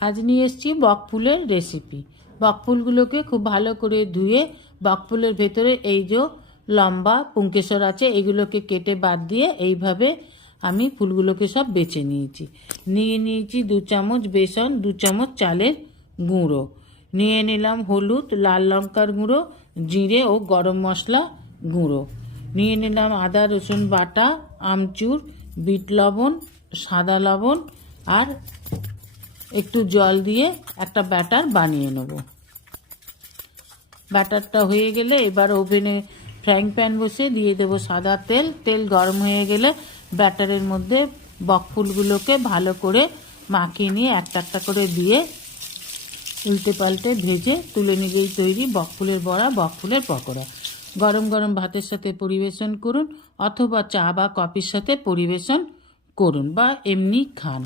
আজ নিয়ে এসেছি বকফুলের রেসিপি। বকফুলগুলোকে খুব ভালো করে ধুয়ে বকফুলের ভেতরে এই যে লম্বা পুংকেশর আছে এগুলোকে কেটে বাদ দিয়ে এইভাবে আমি ফুলগুলোকে সব বেছে নিয়েছি। নিয়েছি 2 চামচ বেসন, 2 চামচ চালের গুঁড়ো, নিয়ে নিলাম হলুদ, লাল লঙ্কার গুঁড়ো, জিরে ও গরম মশলা গুঁড়ো, নিয়ে নিলাম আদা রসুন বাটা, আমচুর, বিট লবণ, সাদা লবণ আর একটু জল দিয়ে একটা ব্যাটার বানিয়ে নেব। ব্যাটারটা হয়ে গেলে এবার ওভেনে ফ্রাইং প্যান বসে দিয়ে দেব সাদা তেল। তেল গরম হয়ে গেলে ব্যাটারের মধ্যে বকফুলগুলোকে ভালো করে মাখিয়ে নিয়ে একটা একটা করে দিয়ে উল্টে পাল্টে ভেজে তুলে নিলেই তৈরি বকফুলের বড়া, বকফুলের পকোড়া। গরম গরম ভাতের সাথে পরিবেশন করুন অথবা চা বা কফির সাথে পরিবেশন করুন বা এমনি খান।